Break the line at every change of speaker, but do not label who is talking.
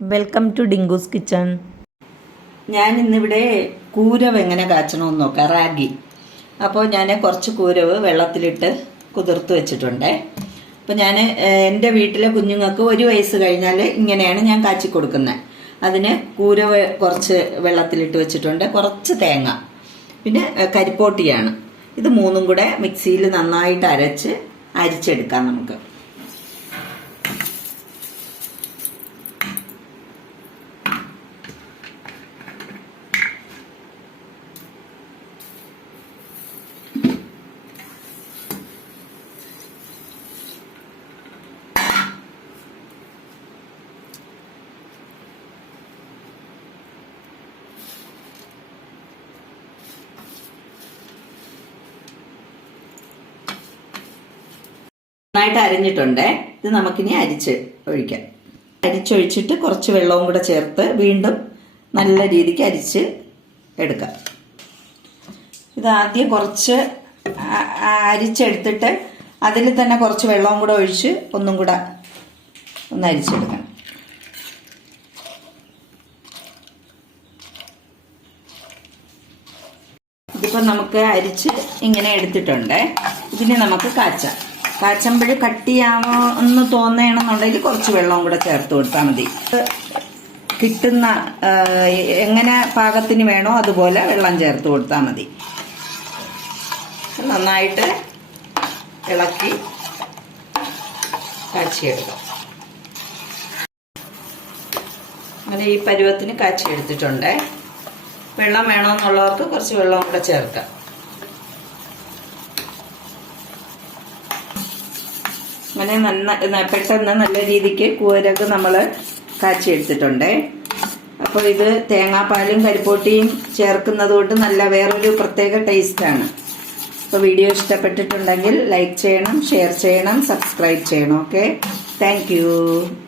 Welcome to Dinkoos kitchen
ഞാൻ ഇന്നിവിടെ കൂരവ് എങ്ങനെ കാച്ചണമെന്ന് നോക്കാം. റാഗി. അപ്പോൾ ഞാൻ കുറച്ച് കൂരവ് വെള്ളത്തിലിട്ട് കുതിർത്ത് വെച്ചിട്ടുണ്ട്. അപ്പോൾ ഞാൻ എന്റെ വീട്ടിലെ കുഞ്ഞുങ്ങൾക്ക് ഒരു വയസ്സ് കഴിഞ്ഞാൽ ഇങ്ങനെയാണ് ഞാൻ കാച്ചി കൊടുക്കുന്നത്. അതിന് കൂരവ് കുറച്ച് വെള്ളത്തിലിട്ട് വെച്ചിട്ടുണ്ട്. കുറച്ച് തേങ്ങ. പിന്നെ കരിപ്പോട്ടിയാണ്. ഇത് മൂന്നും കൂടെ മിക്സിയിൽ നന്നായിട്ട് അരച്ച് അരിച്ചെടുക്കാം നമുക്ക്. നന്നായിട്ട് അരിഞ്ഞിട്ടുണ്ട്. ഇത് നമുക്കിനി അരിച്ച് ഒഴിക്കാം. അരിച്ചൊഴിച്ചിട്ട് കുറച്ച് വെള്ളവും കൂടെ ചേർത്ത് വീണ്ടും നല്ല രീതിക്ക് അരിച്ച് എടുക്കാം. ഇത് ആദ്യം കുറച്ച് അരിച്ചെടുത്തിട്ട് അതിൽ തന്നെ കുറച്ച് വെള്ളവും കൂടെ ഒഴിച്ച് ഒന്നും കൂടെ ഒന്ന് അരിച്ചെടുക്കണം ഇതിപ്പോൾ നമുക്ക് അരിച്ച് ഇങ്ങനെ എടുത്തിട്ടുണ്ട്. ഇതിനെ നമുക്ക് കാച്ചാം. കാച്ചുമ്പോൾ കട്ടിയാണോ എന്ന് തോന്നണമെന്നുണ്ടെങ്കിൽ കുറച്ച് വെള്ളവും കൂടെ ചേർത്ത് കൊടുത്താൽ മതി. കിട്ടുന്ന എങ്ങനെ പാകത്തിന് വേണോ അതുപോലെ വെള്ളം ചേർത്ത് കൊടുത്താൽ മതി. നന്നായിട്ട് ഇളക്കി കാച്ചിയെടുക്കാം. അങ്ങനെ ഈ പരുവത്തിന് കാച്ചിയെടുത്തിട്ടുണ്ട്. വെള്ളം വേണമെന്നുള്ളവർക്ക് കുറച്ച് വെള്ളം കൂടെ ചേർക്കാം. അങ്ങനെ നന്ന പെട്ടെന്ന് നല്ല രീതിക്ക് കൂരക്ക് നമ്മൾ കാച്ചിയെടുത്തിട്ടുണ്ട്. അപ്പോൾ ഇത് തേങ്ങാപ്പാലും കരിപ്പോട്ടിയും ചേർക്കുന്നത് കൊണ്ട് നല്ല വേറൊരു പ്രത്യേക ടേസ്റ്റാണ്. അപ്പോൾ വീഡിയോ ഇഷ്ടപ്പെട്ടിട്ടുണ്ടെങ്കിൽ ലൈക്ക് ചെയ്യണം ഷെയർ ചെയ്യണം സബ്സ്ക്രൈബ് ചെയ്യണം ഓക്കെ? താങ്ക്